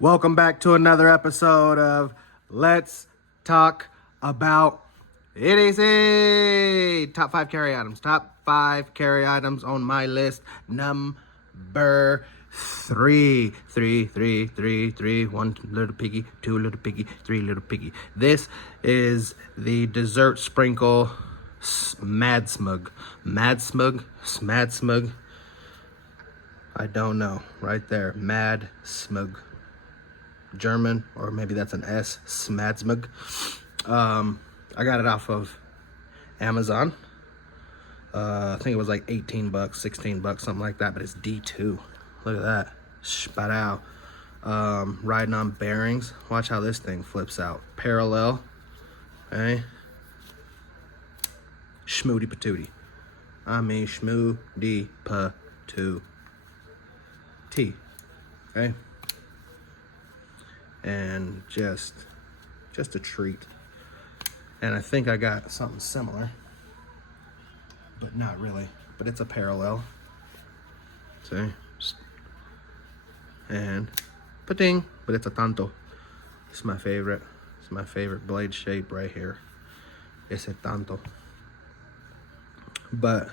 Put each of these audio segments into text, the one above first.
Welcome back to another episode of Let's Talk About EDC. Top 5 carry items. Top 5 carry items on my list. Number 3. 1 little piggy, 2 little piggy, 3 little piggy. This is the dessert sprinkle Madsmaug. Madsmaug. I don't know. Right there. Madsmaug. German, or maybe that's an S. Madsmaug. I got it off of Amazon. I think it was like 18 bucks, 16 bucks, something like that, but it's D2. Look at that. Spat out. Riding on bearings. Watch how this thing flips out. Parallel. Okay. Schmoody patootie. I mean schmoody patootie. Okay. And just a treat. And I think I got something similar, but not really. But it's a parallel. See? And pa-ding, but it's a tanto. It's my favorite. It's my favorite blade shape right here. It's a tanto. But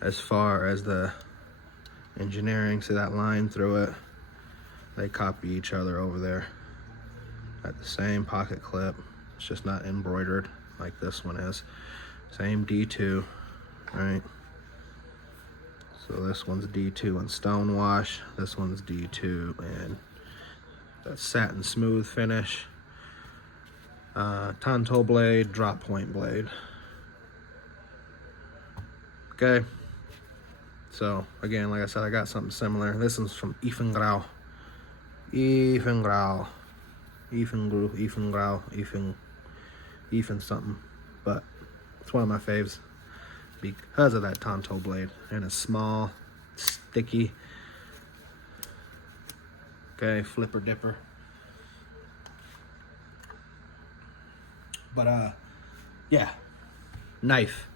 as far as the engineering, see that line through it? They copy each other over there. Got the same pocket clip. It's just not embroidered like this one is. Same D2, right? So this one's D2 and stonewash. This one's D2 and that satin smooth finish. Tanto blade, drop point blade. Okay. So again, like I said, I got something similar. This one's from Grau. Even something, but it's one of my faves because of that tanto blade, and it's small, sticky. Okay, flipper dipper. But yeah, knife,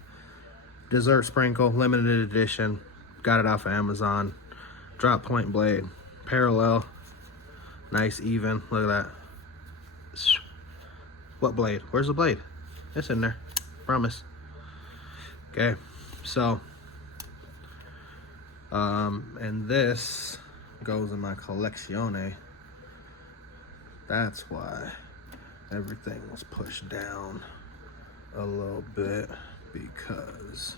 dessert sprinkle, limited edition. Got it off of Amazon. Drop point blade, parallel, nice even. Look at that. What blade? Where's the blade? It's in there. Promise. Okay, so and this goes in my collezione. That's why everything was pushed down a little bit, because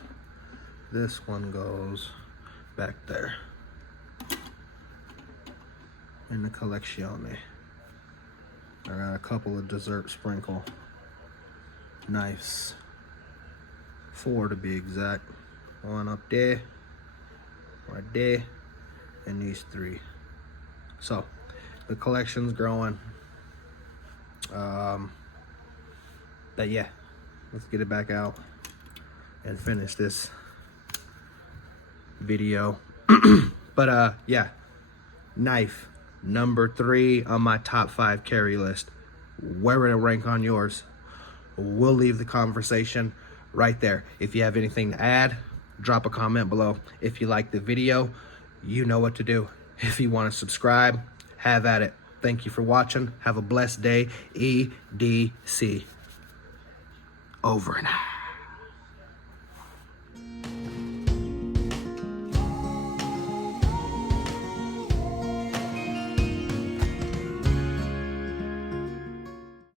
this one goes back there in the collezione. I got a couple of dessert sprinkle knives, 4 to be exact. One up there, right there, and these 3. So the collection's growing. But yeah, let's get it back out and finish this video. But yeah, knife. Number 3 on my top 5 carry list. Where would it rank on yours? We'll leave the conversation right there. If you have anything to add, drop a comment below. If you like the video, you know what to do. If you want to subscribe, have at it. Thank you for watching. Have a blessed day. EDC. Over and out.